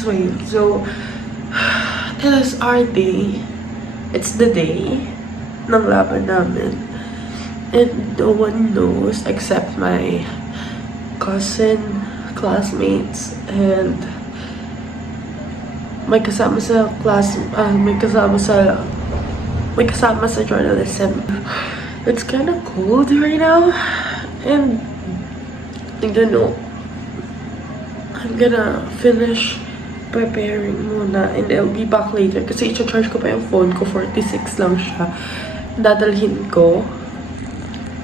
just wait. So, it is our day. It's the day ng laban namin. And no one knows except my cousin, classmates, and may kasama sa journalism. It's kind of cold right now, and I don't know. I'm gonna finish preparing muna, and I'll be back later kasi i-charge ko pa yung phone ko. 46 lang siya. Dadalhin ko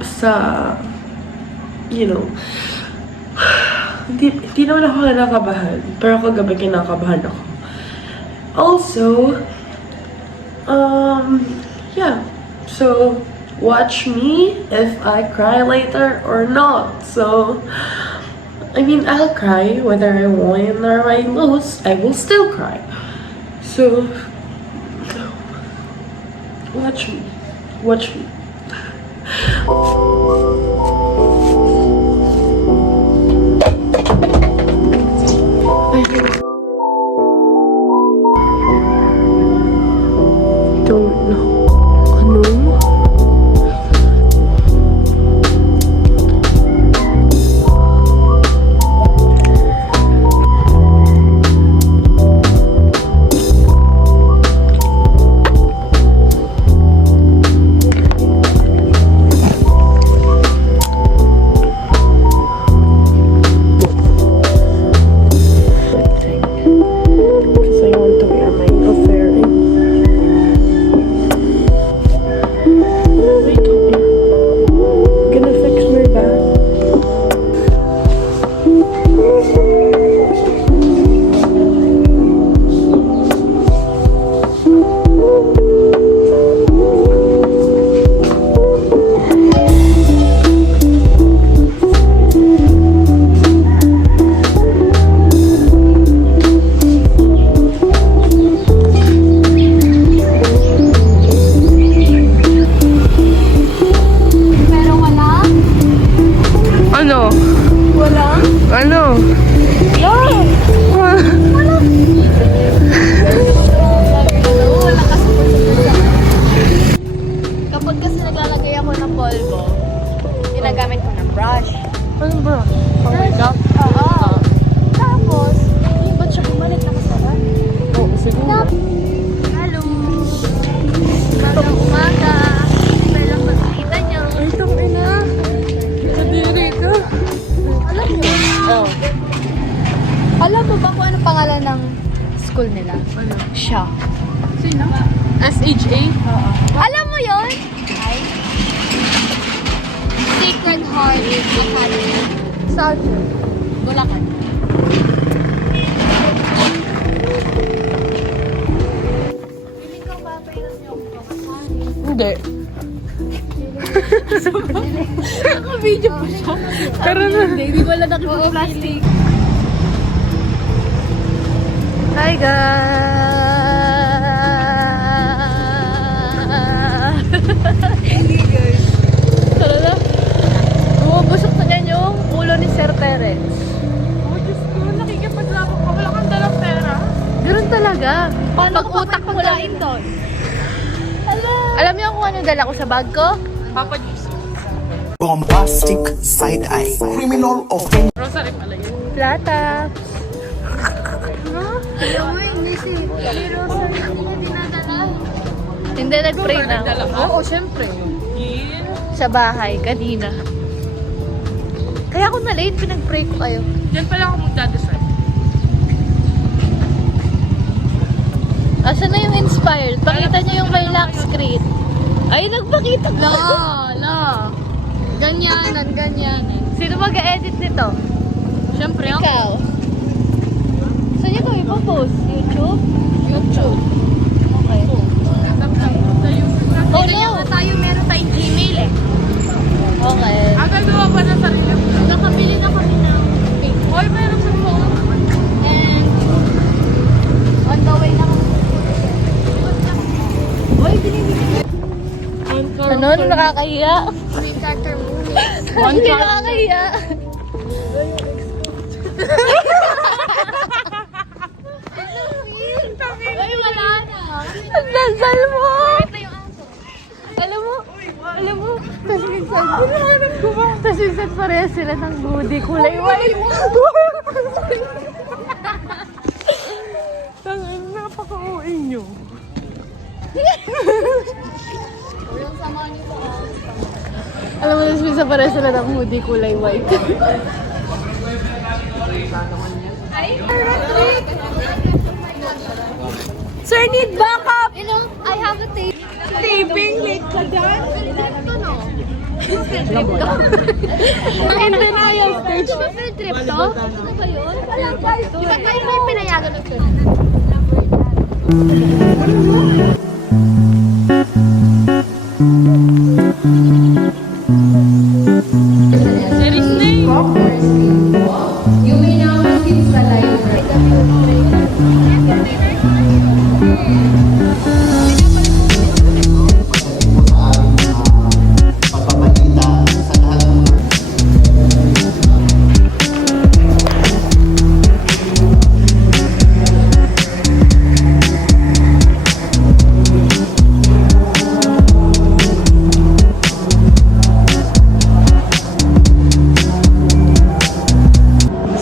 sa, you know, hindi naman ako kinakabahan, pero kagabi kinakabahan ako. Also, yeah, so watch me if I cry later or not. So, I mean, I'll cry whether I win or I lose. I will still cry. So, watch me. Watch me. Ginagamit ko ng brush. Anong brush? Pang-makeup? Oo. Tapos, ba't siya bumalik na masarap? Oo, siguro. Hello! Umaga. Hindi lang magkita niyo. Ay, tangina. Kadiri ka. Alam niyo? Oo. Alam mo ba kung anong pangalan ng school nila? Ano? Siya. Sino? SHA? Oo. Alam mo yun? Ay. Sacred Heart Academy. Saan yun? Bulacan. Piling ko ba pairas niyo akong kamasari? Hindi. Naka-video pa siya. Pero na. Hindi wala nakipag-plastic. Hi guys! Hindi guys. Talaga? Bumabusok na niyan yung ulo ni Sir Terence. Oh, Diyos ko. Nakikipaglabak ka. Wala kang dalang pera. Ganun talaga. Pag-utak mo lang doon. Alam niyo kung ano dala ko sa bag ko? Papa Juice. Bombastic side eye, criminal offense. Rosary pala yun. Plata. Alam mo, hindi si Rosary hindi na dinadala. Hindi, nag-pray na. Nagdala ka? Oo, syempre. Yin. Sa bahay, kanina. Kaya ako na-late, pinag-pray ko kayo. Diyan pala ako magdadasal. Asan na yung inspired? Pakita niyo yung may lock screen. Ay, nagpakita ko. La. Ganyanan, ganyanan. Sino mag-edit nito? Siyempre ako. Ikaw. Saan niyo ito ipopost? YouTube? YouTube. Okay. Oh no! Tayo meron tayong Gmail eh. Okay. Gagawa ba na sarili mo? Nakabili na kami ng cake. Hoy, meron sa phone. And on the way na kami. Hoy, binibigyan. Ano? Nakakahiya? Main character movies. Hindi nakakahiya. Ay, wala na. Ang dasal mo! Alam mo, tapos minsan parehas sila ng goodie, kulay white. Tangin, napaka-uwi nyo. Alam mo, tapos minsan parehas sila ng hoodie, kulay white. Sir, need backup! You know, I have a tape. Taping, late ka dyan? Field trip to? In denial stage. Field trip to? Ano ba yun? Wala guys. Di ba tayo may pinayagan ng field? You may now receive the library. Pagpabalita sa lahat ng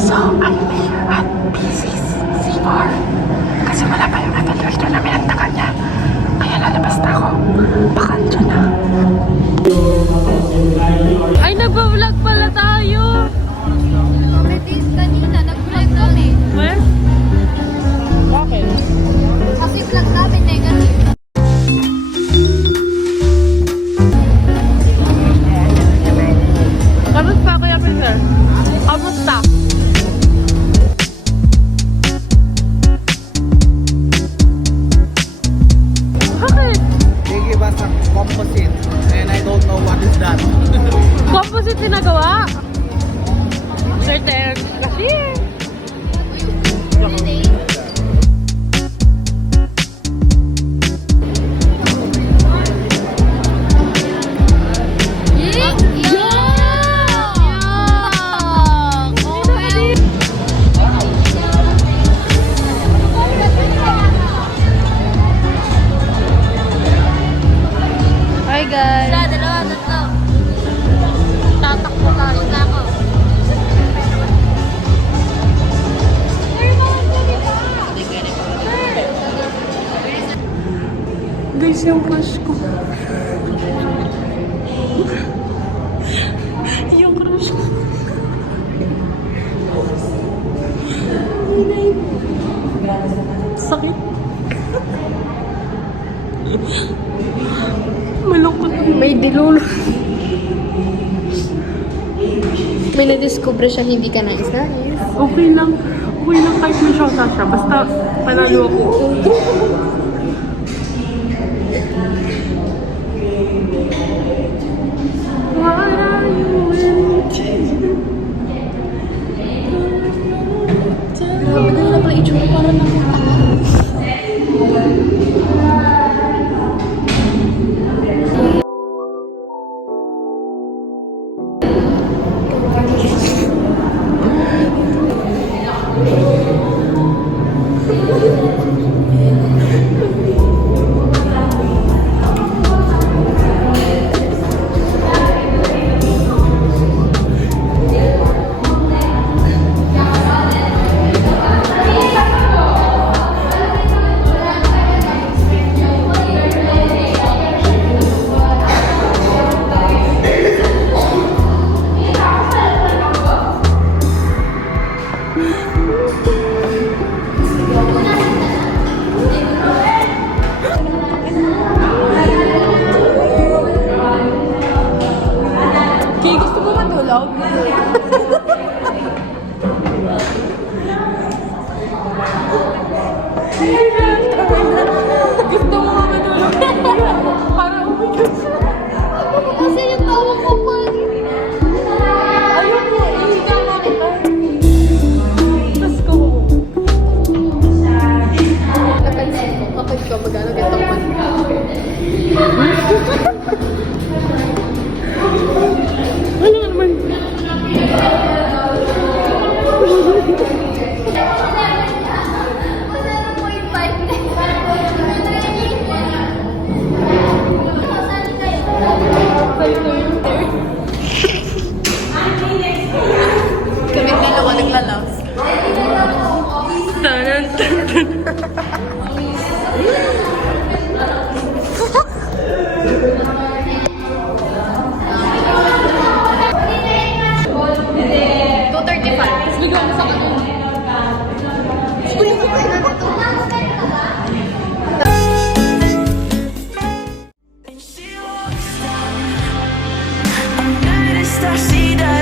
So, I'm here at PC's CR. Kasi wala pa yung evaluator na minantakan niya. Kaya lalabas na ako. Baka dyan na. Ay, nagpa-vlog pala tayo! Comedies kanina, nag-vlog kami. Where? Bakit? Kasi vlog namin negative. Kamusta Kuya Peter? Kamusta? Bakit? They give us a composite and I don't know what is that. Composite sinagawa? Certain. Kasi. Hi guys! Isa, dalawa, tatlo. Tatakbo tayo na ako. Guys, yung crush ko. Yung crush ko. Sakit. Malungkot. May dilul. May na-discover siya hindi ka nais-nais. Okay lang. Okay lang kahit may shota siya. Basta panalo ako. What are you into? Grabe na lang pala itsura para na Kay, gusto mo matulog? Gusto mo matulog? Para umigil siya. Kasi yung tawag ko pa. Ayun mo, ihiga nga kita. Tapos ko. Napansin ko kapag ikaw magano ganito ko. Wala naman. Wala mo yung 5 minutes. Kami dalawa naglalas. Tanan, tanan. Tapos biglang sa kanila. I'm not a star, see the